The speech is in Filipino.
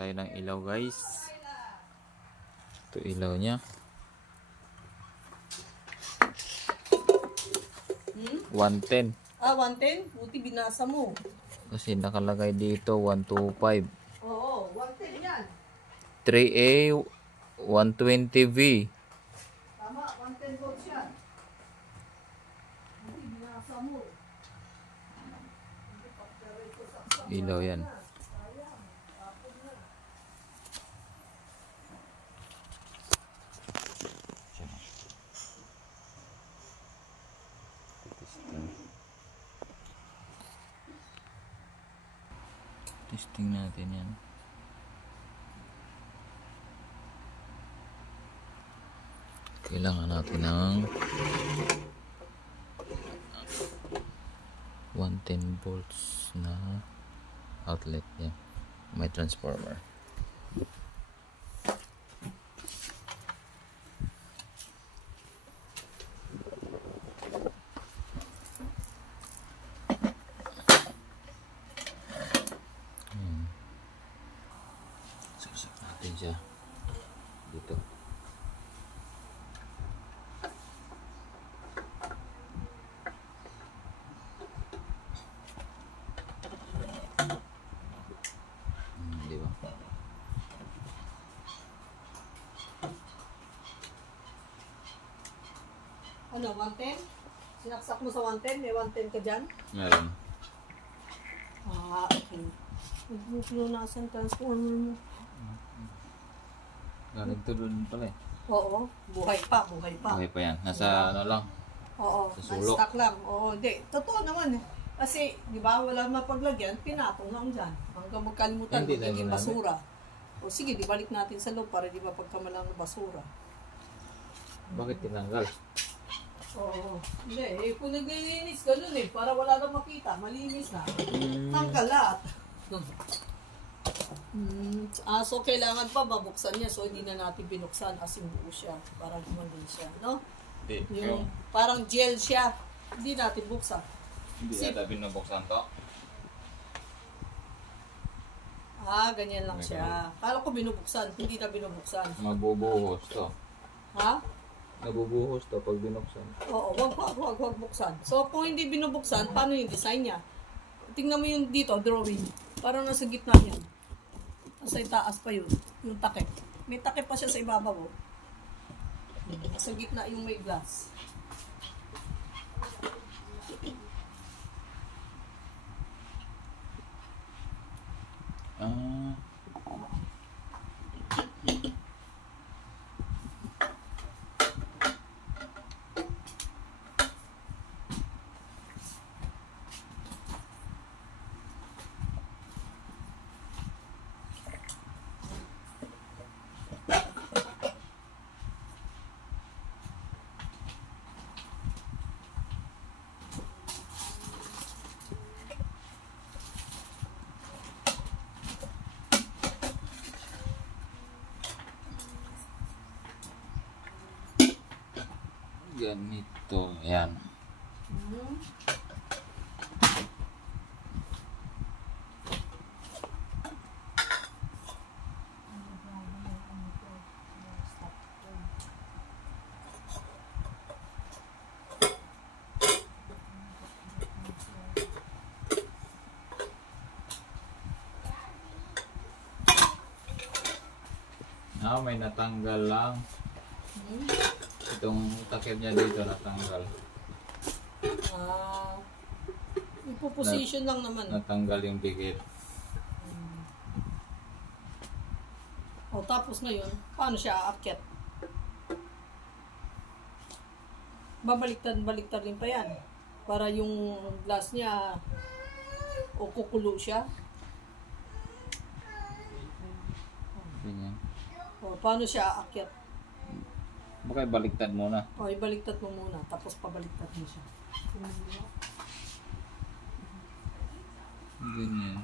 tayo ng ilaw, guys. Ito ilaw niya. 110. 110? Buti binasa mo. Kasi nakalagay dito 125. Oo, 110 yan. 3A 120V. Tama, 110 volts yan. Buti binasa mo. Ilaw yan. Testing natin yan. Kailangan natin ng 110 volts na outlet niya. May transformer. Susok natin siya dito. Di ba? Ano, 110? Sinaksak mo sa 110? May 110 ka dyan? Meron. Okay. Nagpupunasan transformer mo. Galing to doon pala eh. Oo, buhay pa, buhay pa. Okay pa yan. Nasa ano lang. Oo, sa sulok. stock lang. Oo, di. Totoo naman eh. Kasi, di ba, wala mapaglagyan, pinatong lang dyan. Hanggang magkalimutan, Hindi na magiging ginamit. basura. O sige, di balik natin sa loob para di mapagkamalang ng basura. Bakit tinanggal? Oo. Hindi, eh, kung naglilinis, ganun eh. Para wala nang makita, malinis na. Tanggal lahat. So kailangan pa babuksan niya. So hindi na natin binuksan as in buo siya. Para gumagin siya, no? Hindi. Yung parang gel siya. Hindi natin buksan. Hindi yata binubuksan to. Ganyan lang siya. Kala ko binubuksan. Hindi na binubuksan. Mabubuhos to. Ha? Nabubuhos to pag binuksan. Oo, wag buksan. So kung hindi binubuksan, paano yung design niya? Tingnan mo yung dito, drawing. Parang nasa gitna yan. Nasa itaas pa yun. Yung takip. May takip pa siya sa ibabaw. Oh. Nasa gitna yung may glass. Ganito, yan. May natanggal lang. Itong takip niya dito natanggal. Ipo-position lang naman. Natanggal yung bigit. Tapos ngayon, paano siya aakyat? Babaliktad rin pa yan. Para yung glass niya o kukulo siya. Ganyan. Paano siya aakyat? Baka ibaliktad muna. Ibaliktad mo muna, tapos pabaliktad mo siya. Ganyan.